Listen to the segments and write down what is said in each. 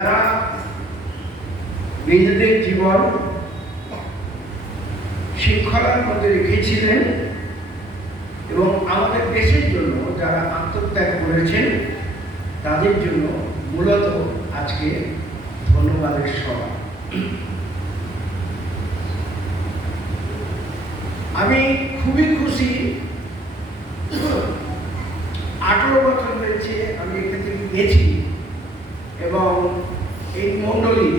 তারা নিজেদের জীবন শৃঙ্খলার মধ্যে রেখেছিলেন এবং আমাদের দেশের জন্য যারা আত্মত্যাগ করেছেন তাদের জন্য মূলত আজকে ধন্যবাদের সভা। আমি খুবই খুশি, 18 বছর হয়েছে আমি এখান থেকে গেছি এবং এই মণ্ডলী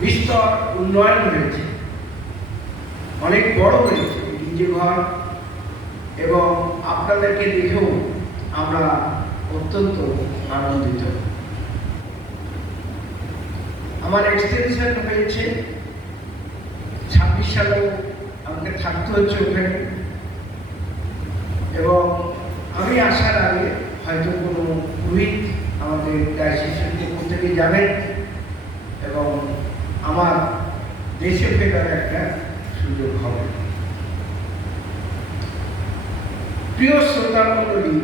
বিস্তর উন্নয়ন হয়েছে, অনেক বড় হয়েছে নিজে ঘর, এবং আপনাদেরকে দেখেও আমরা অত্যন্ত আনন্দিত। আমার এক্সটেনশন হয়েছে 26 সালেও আমাকে থাকতে হচ্ছে ওখানে, এবং আমি আসার আগে হয়তো কোনো পুরোহিত আমাদের ডায়োসিসকে থেকে যাবেন এবং আমার দেশে ফেরার একটা সুযোগ হবে। প্রিয় শ্রোতা মণ্ডলী,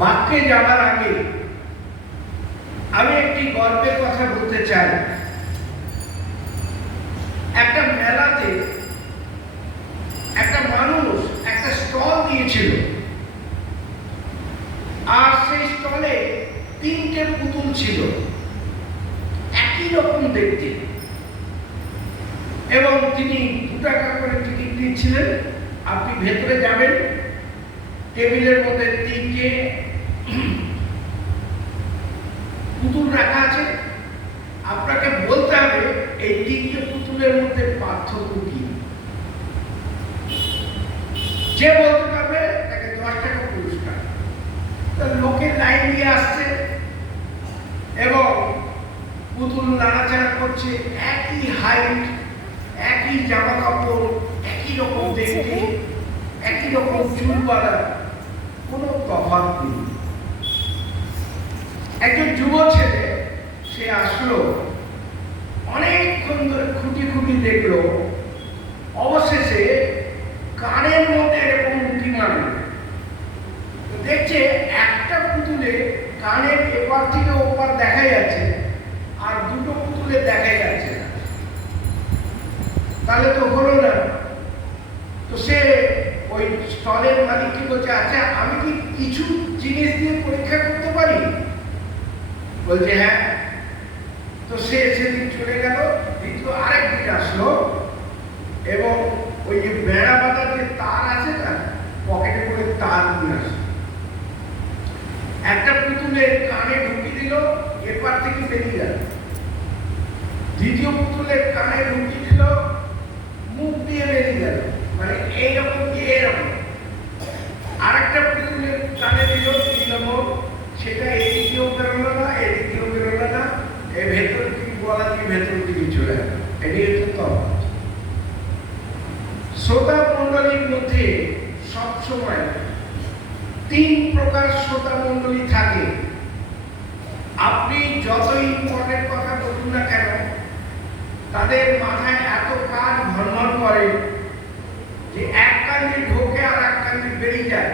বাক্যে যাওয়ার আগে আমি একটি গল্পের কথা বলতে চাই। একটা মেলাতে একটা মানুষ একটা স্টল দিয়েছিল, আর সেই স্টলে 3টে পুতুল ছিল একই রকম দেখতে, এবং তিনি 2 টাকা করে টিকিট দিচ্ছিলেন। আপনি ভেতরে যাবেন, টেবিলের মধ্যে 3টে পুতুল রাখা আছে, আপনাকে বলতে হবে এই 3টে পুতুলের মধ্যে পার্থক্য কি। যে বলতে পারবে তাকে 10 টাকা পুরস্কার। লোকের লাইন দিয়ে আসছে এবং পুতুল নাড়াচাড়া করছে, একই হাইট, একই জামা কাপড়, একই রকম দেখতে, একই রকম চুল বাঁধা, কোনো তফাৎ নেই। একজন যুব ছেলে সে আসলো, অনেকক্ষণ ধরে খুঁটি খুঁটি দেখলো, অবশেষে কানের মধ্যে এরকম উঁকি মারল। দেখছে একটা পুতুলে কানের এপার থেকে ওপার দেখা যাচ্ছে, আর 2টো পুতুলে দেখা যাচ্ছে না। তাহলে তো হলো না। তো সে ওই স্টলের মালিককে বলছে, আচ্ছা আমি কি কিছু জিনিস দিয়ে পরীক্ষা করতে পারি? বলছে হ্যাঁ। তো সে সেদিন চলে গেল, দ্বিতীয় আরেকদিন আসলো এবং ওই যে বেড়া বাঁধার যে তার আছে না, পকেটে করে তার নিয়ে আসলো, একটা পুতুলের কানে ঢুকিয়ে দিল, এপার থেকে বেরিয়ে গেল। দ্বিতীয় পুতুলের কানে ঢুকিয়ে দিল, মুখ দিয়ে বেরিয়ে গেল, মানে এইরকম দিয়ে এরকম। আরেকটা পুতুলের কানে দিল 3 নম্বর, সেটা এদিকেও বেরোলো না, এদিকেও বেরোলো না, এই ভেতর থেকে গলা দিয়ে ভেতর দিকে চলে গেল। এটি হচ্ছে তফাৎ। শ্রোতা মণ্ডলীর মধ্যে সবসময় 3 প্রকার শ্রোতা মণ্ডলী থাকে। আপনি যতই মনের কথা বলুন না কেন, তাদের মাথায় এত কাজ ভনভন করে যে এক কান দিয়ে ঢোকে আর এক কান দিয়ে বেরিয়ে যায়।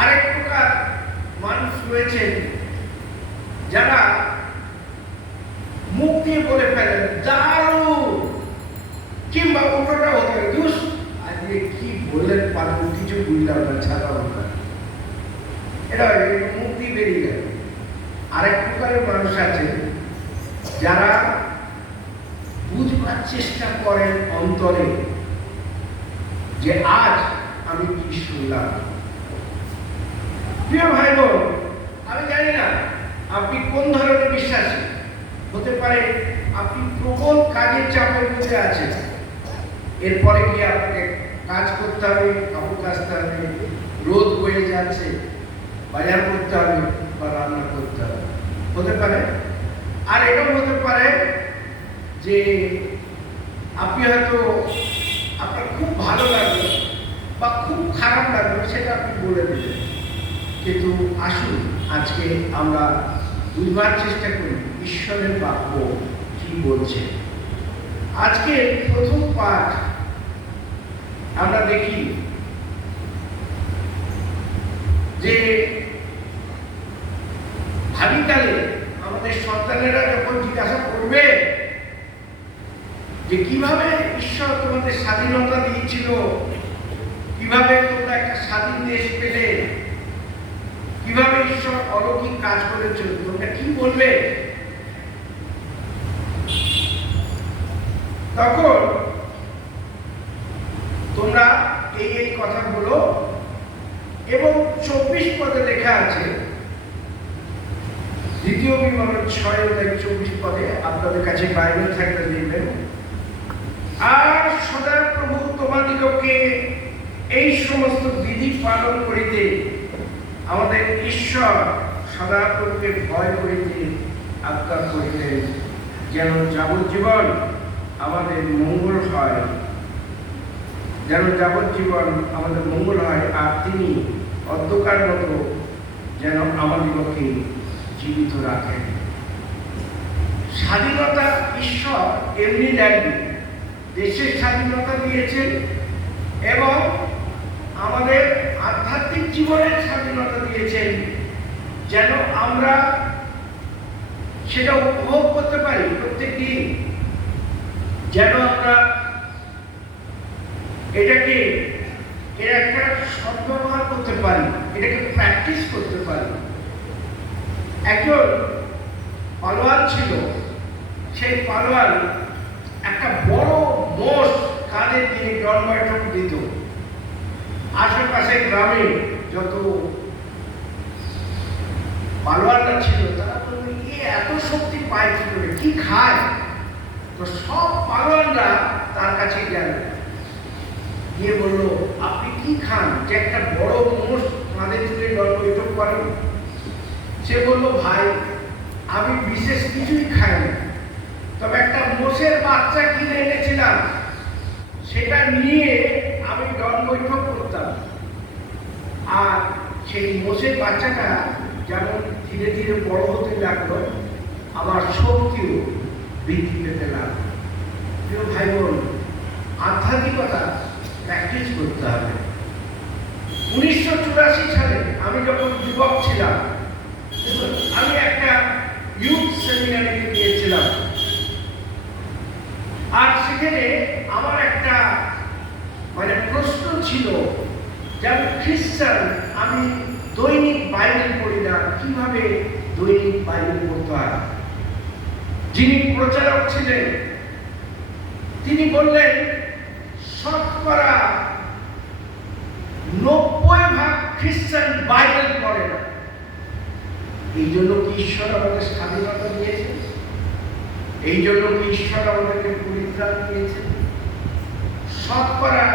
আরেক প্রকার মানুষ রয়েছেন যারা মুখ দিয়ে বলে ফেলেন দারুণ, কিংবা উল্টোটা হতে পারে, দুস আজকে কি বললেন পারবো, কিছু বুঝলাম না, ছাড়া না, এটা মুখ দিয়ে বেরিয়ে গেল। আরেক প্রকারের মানুষ আছে যারা বুঝবার চেষ্টা করেন অন্তরে যে আজ আমি কি শুনলাম। প্রিয় ভাই বোন, আমি জানি না আপনি কোন ধরনের বিশ্বাসী। হতে পারে আপনি প্রবল কাজের চাপের মধ্যে আছেন, এরপরে গিয়ে আপনাকে কাজ করতে হবে, কাপড় কাচতে হবে, রোদ বয়ে যাচ্ছে, বাজার করতে হবে বা রান্না করতে হবে, হতে পারে। আর এটাও হতে পারে যে আপনি হয়তো আপনার খুব ভালো লাগলো বা খুব খারাপ লাগলো, সেটা আপনি বলে দেবেন। কিন্তু আসুন আজকে আমরা বুঝবার চেষ্টা করি ঈশ্বরের বাক্য কি বলছে। আজকে প্রথম পাঠ আমরা দেখি যে ভাবিকালে আমাদের সন্তানেরা যখন জিজ্ঞাসা করবে যে কিভাবে ঈশ্বর তোমাদের স্বাধীনতা দিয়েছিল, কিভাবে তোমরা একটা স্বাধীন দেশ পেলে, কিভাবে ঈশ্বর অলৌকিক কাজ করেছিল, তোমরা কি বলবে? তখন তোমরা এই কথা বলো। এবং 24 পদে লেখা আছে, দ্বিতীয় বিবরণ 6:24 পদে, আপনাদের কাছে বাইবেল থাকলে দেখবেন, আর সদাপ্রভু তোমাদিগকে এই সমস্ত বিধি পালন করিতে, আমাদের ঈশ্বর সদাপ্রভুকে ভয় করিতে আজ্ঞা করিলেন, যেন যাবজ্জীবন আমাদের মঙ্গল হয়, যেন যাবজ্জীবন আমাদের মঙ্গল হয়, আর তিনি অন্ধকার মতো যেন আমাদিগকে জীবিত রাখেন। স্বাধীনতা ঈশ্বর এমনি দেননি, দেশের স্বাধীনতা দিয়েছেন এবং আমাদের আধ্যাত্মিক জীবনের স্বাধীনতা দিয়েছেন, যেন আমরা সেটা উপভোগ করতে পারি প্রত্যেক দিন, যেন আমরা এটাকে এর একটা সদ্ব্যবহার করতে পারি, এটাকে প্র্যাকটিস করতে পারি। একজন পালোয়ান ছিল, সেই পালোয়ান একটা বড় মোষ কাঁধে দিয়ে জন্মায়টক দিত। আশেপাশে গ্রামে যত পালোয়ানরা ছিল তারা বলল, এত শক্তি পায় কি করে, কি খায়? তো সব পালোয়ানরা তার কাছে গেল, গিয়ে বললো, আপনি কি খান যে একটা বড় মোষ কাঁধে তুলে জন্মায়টক করেন? সে বলল, ভাই আমি বিশেষ কিছুই খাই না, তবে একটা মোষের বাচ্চা কিনে এনেছিলাম, সেটা নিয়ে আমি জন্মায়টক করতাম। আর সেই মোষের বাচ্চাটা যেমন ধীরে ধীরে বড় হতে লাগলো, আমার শক্তিও বৃদ্ধি পেতে লাগলো। প্রিয় ভাই বোন, আধ্যাত্মিকতা প্র্যাকটিস করতে হবে। 1984 সালে আমি যখন যুবক ছিলাম, আমি একটা ইউথ সেমিনারে গিয়েছিলাম, আর সেখানে আমার একটা প্রশ্ন ছিল যে আমি খ্রিস্টান, আমি দৈনিক বাইবেল পড়ি না, কিভাবে দৈনিক বাইবেল পড়তে হয়? যিনি প্রচারক ছিলেন তিনি বললেন, শতকরা 90% খ্রিস্টান বাইবেল পড়ে না। এই জন্য কি ঈশ্বর আমাদের স্বাধীনতা দিয়েছে? এই জন্য কি ঈশ্বর আমাদেরকে পরিত্রাণ দিয়েছে? শতকরা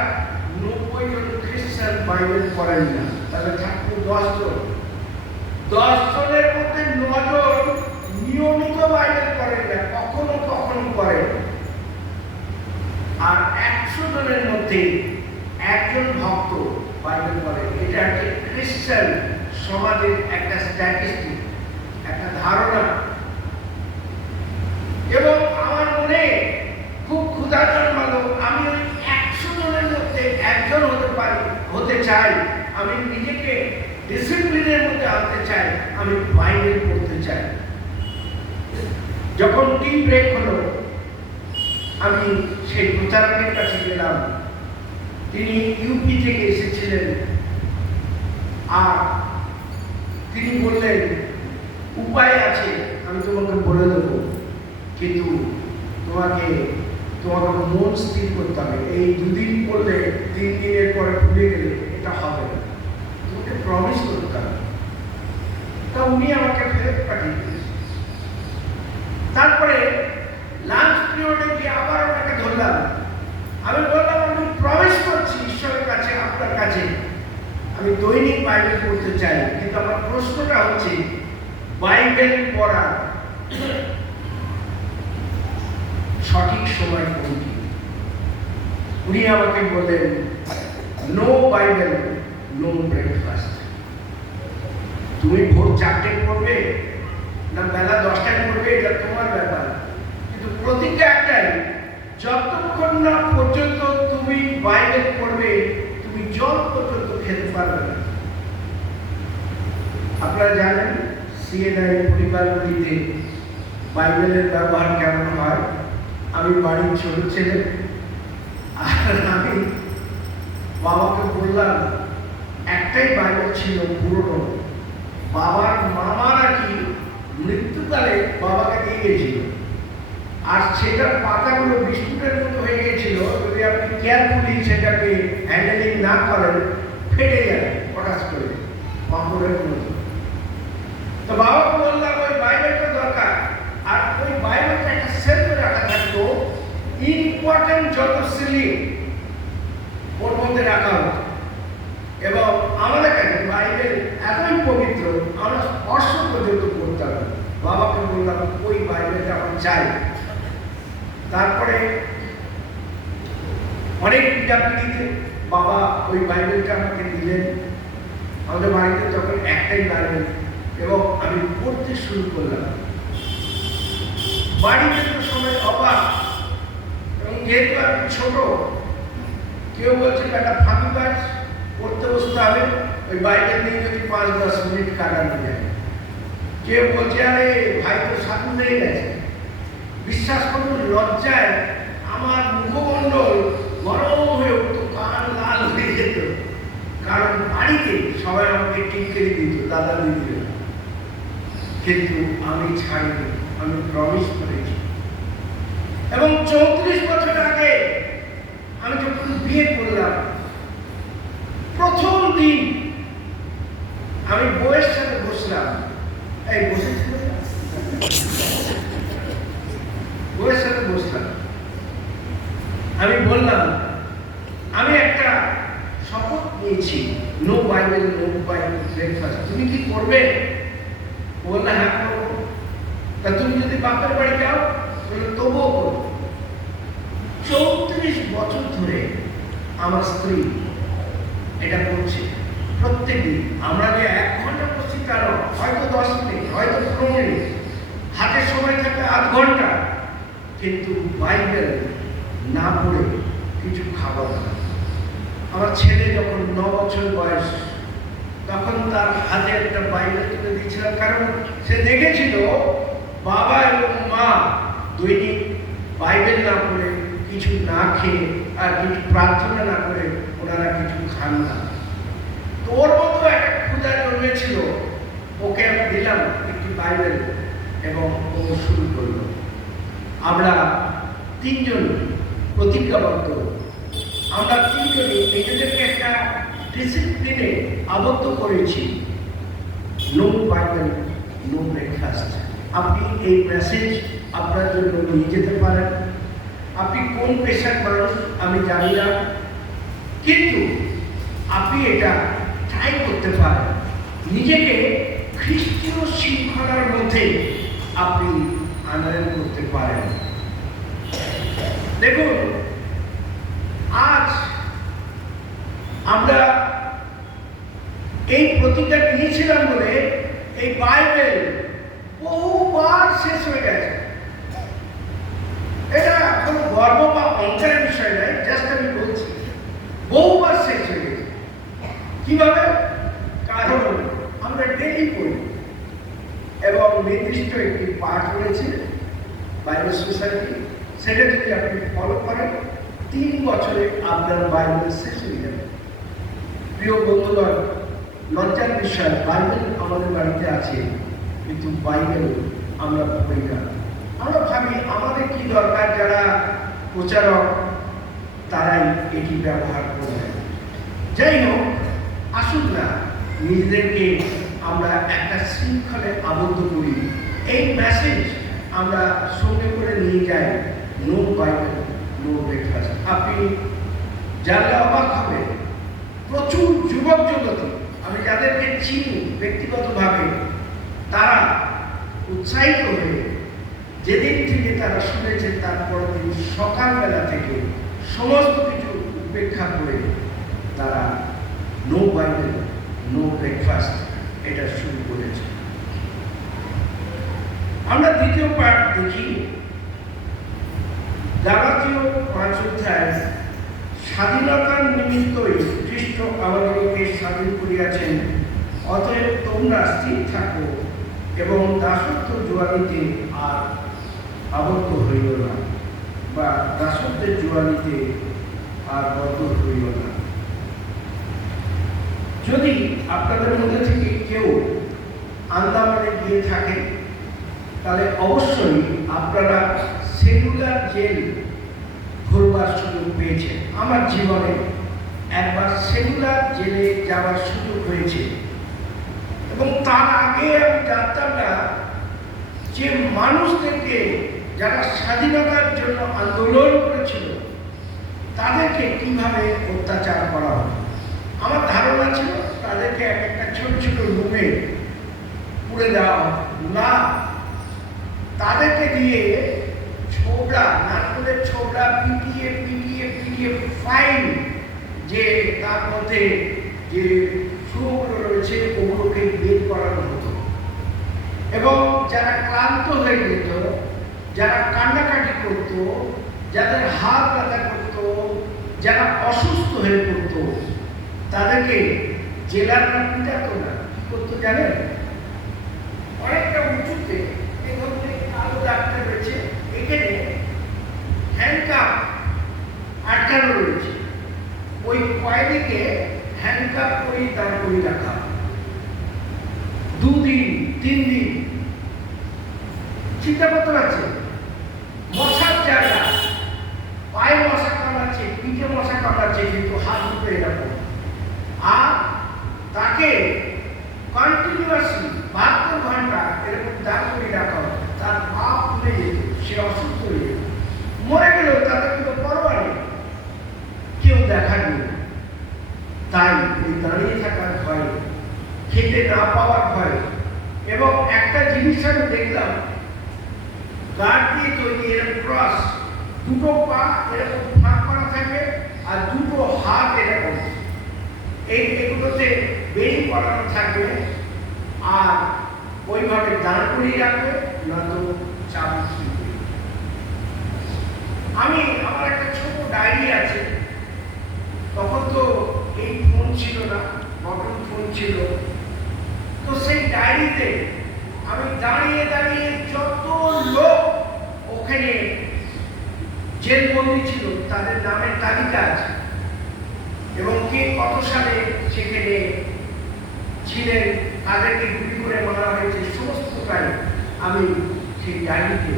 90 জন খ্রিস্টান বাইবেল পড়েন না, তাহলে থাকবে 10 জন। 10 জনের মধ্যে 9 জন নিয়মিত বাইবেল পড়েন না, কখনো কখনো পড়েন। আর 100 জনের মধ্যে একজন ভক্ত বাইবেল পড়েন। এটা একটা খ্রিস্টান সমাজের একটা স্ট্যাটিস্টিক, একটা ধারণা। এবং আমার মনে খুব ক্ষুধা জন্মালো, আমি ওই 100 জনের মধ্যে একজন হতে চাই, আমি নিজেকে ডিসিপ্লিনের মধ্যে আনতে চাই, আমি বাইবেল পড়তে চাই। যখন টি ব্রেক হলো, আমি সেই প্রচারকের কাছে গেলাম। তিনি ইউপি থেকে এসেছিলেন, আর তিনি বললেন, উপায় আছে, আমি তোমাকে বলে দেবো, কিন্তু তোমাকে মন স্থির করতে হবে। এই 2 দিন পড়লে 3 দিনের পরে ভুলে গেলে এটা হবে না, তোমাকে প্রমিস করতে হবে। তা উনি আমাকে ফেরত পাঠিয়ে দিয়েছেন। তারপরে লাঞ্চ পিরিয়ডে গিয়ে আবার ওনাকে ধরলাম। আমি বললাম, আমি প্রমিস করছি ঈশ্বরের কাছে, আপনার কাছে, আমি দৈনিক বাইবেল পড়তে চাই, কিন্তু আমার প্রশ্নটা হচ্ছে বাইবেল পড়া সঠিক সময় কোনটি? উনি আমাকে বললেন, নো বাইবেল নো ব্রেকফাস্ট। তুমি ভোর 4টায় পড়বে না বেলা 10টায় পড়বে, এটা তোমার ব্যাপার, কিন্তু প্রতিজ্ঞা একটাই, যতক্ষণ না পর্যন্ত তুমি বাইবেল পড়বে, তুমি জল পর্যন্ত খেতে পারবে না। আপনারা জানেন, সিএনআই পরিবারগুলিতে বাইবেলের ব্যবহার কেমন হয়। আমি বাড়ির ছোট ছেলে, আর আমি বাবাকে বললাম একটাই বাইবেল ছিল পুরনো, বাবার মামা নাকি মৃত্যুকালে বাবাকে দিয়ে গেছিল, আর সেটার পাতাগুলো বিস্কুটের মতো হয়ে গেছিল, যদি আপনি কেয়ারফুলি সেটাকে হ্যান্ডেলিং না করেন ফেটে যাবে হঠাৎ করে পাঁপড়ের মতো। তো বাবাকে বললাম ওই বাইবেলটা দরকার, আর ওই বাইবেলটা একটা সেট করে রাখা থাকতো, ইম্পর্টেন্ট যত সিলিং ওর মধ্যে রাখা হতো। এবং আমাদের কাছে বাইবেল এতই পবিত্র আমরা স্পর্শ পর্যন্ত করতাম। বাবাকে বললাম ওই বাইবেলটা আমার চাই। তারপরে অনেক পীড়াপিড়িতে বাবা ওই বাইবেলটা আমাকে দিলেন। আমাদের বাড়িতে তখন একটাই বাইবেল, এবং আমি পড়তে শুরু করলাম। বাড়িতে তো সবাই অবাক, এবং যেহেতু আমি ছোট, কেউ বলছে একটা ফাঁকি কাজ পড়তে বসতে হবে, ওই বাইবেল নিয়ে যদি 5-10 মিনিট কাটানো যায়। কেউ বলছে আরে ভাই তো সাধু হয়ে গেছে। বিশ্বাস করুন, লজ্জায় আমার মুখমণ্ডল গরম হয়ে উঠতো, কান লাল হয়ে যেত। কারণ বাড়িতে সবাই আমাকে টিটকেরি দিত, দাদা দিদিরা, কিন্তু আমি ছাড়িনি, আমি প্রমিস করেছি। এবং 34 বছর আগে আমি যখন বিয়ে করলাম, প্রথম দিন আমি বউয়ের সাথে বসলাম, এই বসেছিল, বউয়ের সাথে বসলাম। আমি বললাম আমি একটা শপথ নিয়েছি, নো বাইবেল ব্রেকফাস্ট, তুমি কি করবে? বললাম হ্যাঁ করবো। তা তুমি যদি বাপের বাড়ি যাও তাহলে তবুও করবো। 34 বছর ধরে আমার স্ত্রী এটা করছে প্রত্যেকদিন। আমরা যে 1 ঘন্টা বসছি তার হয়তো 10 মিনিট, হয়তো 15 মিনিট, হাতে সময় থাকে আধ ঘন্টা, কিন্তু বাইবেল না পড়ে কিছু খাবার না। আমার ছেলে যখন 9 বছর বয়স, তখন তার হাতে একটা বাইবেল তুলে দিয়েছিলাম, কারণ সে দেখেছিল বাবা এবং মা দৈনিক বাইবেল না পড়ে, কিছু না খেয়ে আর কিছু প্রার্থনা না করে ওনারা কিছু খান না। তো ওর মতো একটা ক্ষুধা জন্মেছিল, ওকে আমি দিলাম একটি বাইবেল এবং ও শুরু করলো। আমরা 3 জন প্রতিজ্ঞাবদ্ধ, আমরা 3 জনই নিজেদেরকে একটা ডিসিপ্লিনে আবদ্ধ করেছি, নো বাইবেল নো ব্রেকফাস্ট। আপনি এই মেসেজ আপনার জন্য নিয়ে যেতে পারেন। আপনি কোন পেশার মানুষ আমি জানি না, কিন্তু আপনি এটা ট্রাই করতে পারেন। নিজেকে খ্রিস্টীয় শৃঙ্খলার মধ্যে আপনি আনয়ন করতে পারেন। দেখুন, আজ আমরা এই প্রতিজ্ঞা নিয়েছিলাম বলে এই বাইবেল বহুবার শেষ হয়ে গেছে। এটা কোনো গর্ব বা অহংকারের বিষয় নয়, জাস্ট আমি বলছি বহুবার শেষ হয়ে গেছে। কিভাবে? কারণ আমরা ডেলি পড়ি, এবং নির্দিষ্ট একটি পাঠ রয়েছে বাইবেল সোসাইটি, সেটা যদি আপনি ফলো করেন 3 বছরে আপনার বাইবেল শেষ হয়ে যাবে। প্রিয় বন্ধুগণ, লজ্জার বিষয়, বাইবেল আমাদের বাড়িতে আছে, কিন্তু বাইবেল আমরা পড়ি না। আমরা ভাবি আমাদের কি দরকার, যারা প্রচারক তারাই এটি ব্যবহার করবে। যাই হোক, আসুন না নিজেদেরকে আমরা একটা শৃঙ্খলে আবদ্ধ করি। এই মেসেজ আমরা সঙ্গে করে নিয়ে যাই, নো বাইবেল নো ব্রেকফাস্ট। আপনি জানলে অবাক হবে, প্রচুর যুবক যুবতী আমি যাদেরকে চিনি ব্যক্তিগতভাবে, তারা উৎসাহিত হয়ে যেদিন থেকে তারা শুনেছে তারপরের দিন সকালবেলা থেকে সমস্ত কিছু উপেক্ষা করে তারা নো বাইবেল নো ব্রেকফাস্ট এটা শুরু করেছে। আমরা দ্বিতীয় পাঠ দেখি, গালাতীয় 5 অধ্যায়, স্বাধীনতার নিমিত্তই খ্রিস্ট আমাদেরকে স্বাধীন করিয়াছেন, অতএব তোমরা স্থির থাকো, এবং দাসত্ব জুয়ালিতে আর আবদ্ধ হইল না, বা দাসত্বের জুয়ালিতে আর বদ্ধ হইল না। যদি আপনাদের মধ্যে থেকে কেউ আন্দামানে গিয়ে থাকেন, তাহলে অবশ্যই আপনারা সেলুলার জেল ঘুরবার সুযোগ পেয়েছেন। আমার জীবনে একবার সেলুলার জেলে যাওয়ার সুযোগ হয়েছে, এবং তার আগে আমি জানতাম না যে মানুষদেরকে যারা স্বাধীনতার জন্য আন্দোলন করেছিল তাদেরকে কিভাবে অত্যাচার করা হয়। আমার ধারণা ছিল তাদেরকে এক একটা ছোট ছোট রুমে পুড়ে দেওয়া না, তাদেরকে দিয়ে ছোবড়া, নারকেলের ছোবড়া পিটিয়ে পিটিয়ে পিটিয়ে ফাইন, যে তার মধ্যে যে সুরগুলো রয়েছে ওগুলোকে বের করানো হতো। এবং যারা ক্লান্ত হয়ে যেত, যারা কান্নাকাটি করত, যাদের হাত ব্যথা করত, যারা অসুস্থ হয়ে পড়ত, তাদেরকে জেলাররা পিটাতো না, কি করতো জানেন? অনেকটা উঁচুতে কালো দাগটা রয়েছে, এখানে হ্যান্ডকাপ আটকানো রয়েছে, ওই কয়েদিকে হ্যান্ডকাপ করে দাঁড় করে রাখা 2 দিন 3 দিন। চিন্তা করতে পারছে মশার জায়গা, পায়ে মশা কামড়াচ্ছে, পিঠে মশা কামড়াচ্ছে, কিন্তু হাত দুটো এরকম। আর তাকে কন্টিনিউয়াসলি 72 ঘন্টা এরকম দাঁড় করে রাখা হয়, তার পা ফুলে যেত, সে অসুস্থ হয়ে যেত, মরে গেলেও তাদের কিন্তু পরোয়া নেই, কেউ দেখা নেই। তাই ওই দাঁড়িয়ে থাকার ভয়, খেতে না পাওয়ার ভয়। এবং একটা জিনিস আমি দেখলাম, গার্ড দিয়ে তৈরি এরকম ক্রস, দুটো পা এরকম ফাঁক করা থাকবে আর দুটো হাত এরকম, এগুলোতে বেরি করানো থাকবে, আর ওইভাবে দাঁড় করিয়ে রাখবে, না তো চাবি ছিঁড়বে। আমার একটা ছোট ডায়েরি আছে, তখন তো এই ফোন ছিল না, বটন ফোন ছিল, তো সেই ডায়েরিতে আমি দাঁড়িয়ে দাঁড়িয়ে যত লোক ওখানে জেলবন্দি ছিল তাদের নামের তালিকা আছে, এবং কে কত সালে সেখানে ছিলেন, তাদেরকে গুলি করে মারা হয়েছে, সমস্তটাই আমি সেই ডায়েরিতে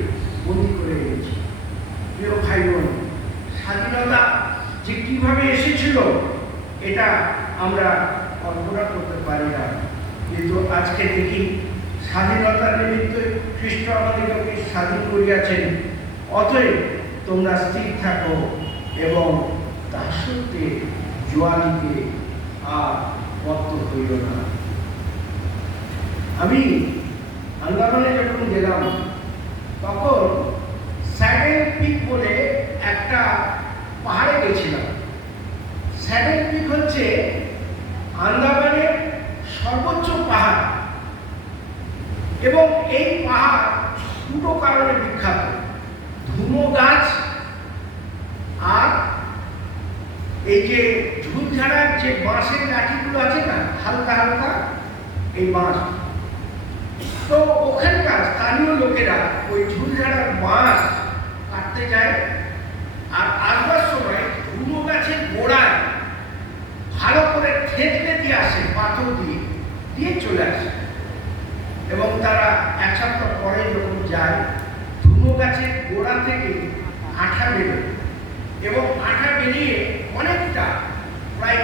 বন্দি করে এনেছি। প্রিয় ভাই বোন, স্বাধীনতা যে কিভাবে এসেছিল এটা আমরা কল্পনা করতে পারি না, কিন্তু আজকে দেখি স্বাধীনতার নিমিত্ত খ্রিস্ট আমাদেরকে স্বাধীন করিয়াছেন। অতএব তোমরা স্থির থাকো এবং দাসত্বে জুয়ালিতে আর বদ্ধ হইল না। আমি আন্দামানে যখন গেলাম, তখন স্যাডেল পিক বলে একটা পাহাড়ে গেছিলাম। স্যাডেল পিক হচ্ছে আন্দামানের সর্বোচ্চ পাহাড়, এবং এই পাহাড় দুটো কারণে বিখ্যাত: ধুমো গাছ, আর এই যে ঝুলঝাড়ার যে বাঁশের লাঠিগুলো আছে না, হালকা হালকা এই বাঁশ। তো ওখানকার স্থানীয় লোকেরা ওই ঝুলঝাড়ার বাঁশ কাটতে যায়, আর আসবার সময় ধুমো গাছের গোড়ায় ভালো করে থেতলে দিয়ে আসে, পাথর দিয়ে দিয়ে চলে আসে। এবং তারা এক সপ্তাহ পরে যখন যায়, ধুমো গাছের গোড়া থেকে আঠা বেরোয়, এবং আঠা বেরিয়ে অনেকটা, প্রায়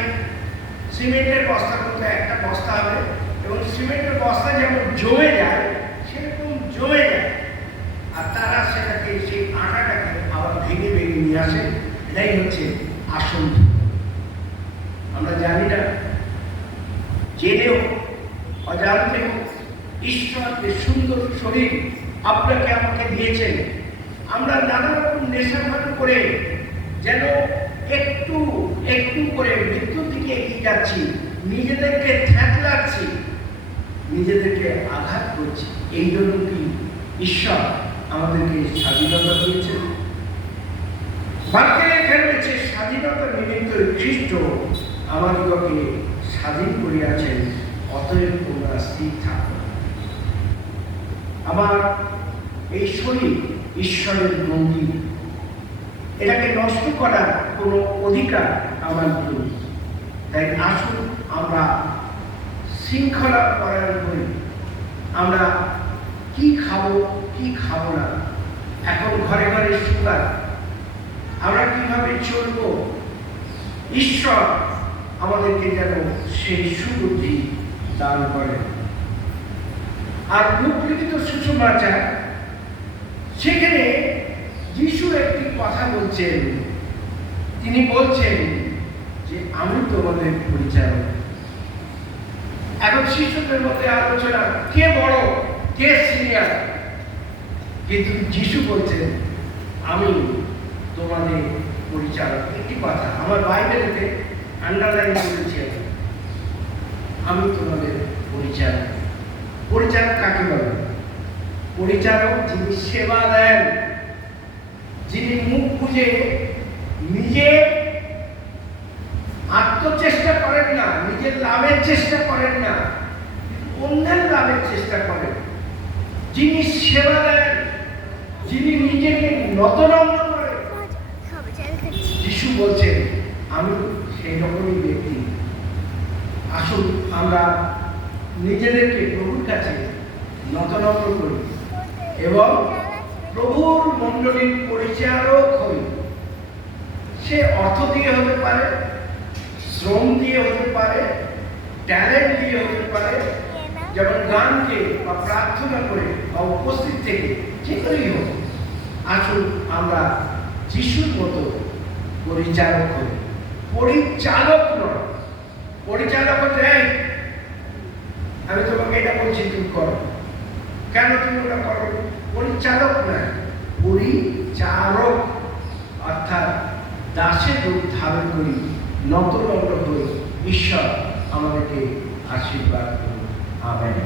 সিমেন্টের বস্তার মতো একটা বস্তা হবে, এবং সিমেন্টের বস্তা যেমন জমে যায় সেরকম জমে যায়, আর তারা সেটাকে, সেই আঠাটাকে আবার ভেঙে ভেঙে নিয়ে আসে। এটাই হচ্ছে আসল। আমরা জানি না, জেনেও অজান্তেও ঈশ্বর যে সুন্দর শরীর আপনাকে আমাকে দিয়েছেন, আমরা নানা রকম নেশাভান করে যেন একটু একটু করে মৃত্যুর দিকে এগিয়ে যাচ্ছি, নিজেদেরকে থ্যাতলাচ্ছি, নিজেদেরকে আঘাত করছি। এই জন্য কি ঈশ্বর আমাদেরকে স্বাধীনতা দিয়েছেন? বাক্যে লেখা রয়েছে, স্বাধীনতা নিমিত্ত খ্রিস্ট আমাদিগকে স্বাধীন করিয়াছেন, অতএব তোমরা স্থির থাকো। আমার এই শরীর ঈশ্বরের মন্দির, এটাকে নষ্ট করার কোনো অধিকার আমার নেই। তাই আসুন আমরা শৃঙ্খলা পরায়ণ হই। আমরা কি খাবো কি খাবো না, এখন ঘরে ঘরে সুগার, আমরা কিভাবে চলবো, ঈশ্বর আমাদেরকে যেন সেই সুবুদ্ধি দান করেন। আর মুখলিখিত সুসমাচার, সেখানে যিশু একটি কথা বলছেন। তিনি বলছেন যে আমি তোমাদের পরিচালক। এখন শিশুদের মধ্যে আলোচনা কে বড় কে সিনিয়র, কিন্তু যিশু বলছেন আমি তোমাদের পরিচালক। একটি কথা আমার বাইবেলেতে আন্ডারলাইন করেছি, আমি তোমাদের পরিচালক। পরিচালক কাকে বলে? পরিচালক যিনি সেবা দেন, যিনি মুখ বুঝে নিজে আত্মচেষ্টা করেন না, নিজের লাভের চেষ্টা করেন না, অন্যের লাভের চেষ্টা করেন, যিনি সেবা দেন, যিনি নিজেকে নতনম্র করেন। যিশু বলছেন আমি সেই রকমই ব্যক্তি। আসুন আমরা নিজেদেরকে প্রভুর কাছে নতনম্র করি এবং প্রভুর মণ্ডলীর পরিচালক হই। সে অর্থ দিয়ে হতে পারে, শ্রম দিয়ে হতে পারে, ট্যালেন্ট দিয়ে হতে পারে, যেমন গান গেয়ে বা প্রার্থনা করে বা উপস্থিত থেকে যেগুলোই হোক। আসুন আমরা যিশুর মতো পরিচালক হই। পরিচালক নয়, পরিচালক হচ্ছে আমি তোমাকে এটা বলছি তুমি করো, কেন তুমি ওটা করো? পরিচালক নয়, পরিচারক, অর্থাৎ দাসের রূপ ধারণ করি, নতনম্র হই। ঈশ্বর আমাদেরকে আশীর্বাদ করুন। আমেন।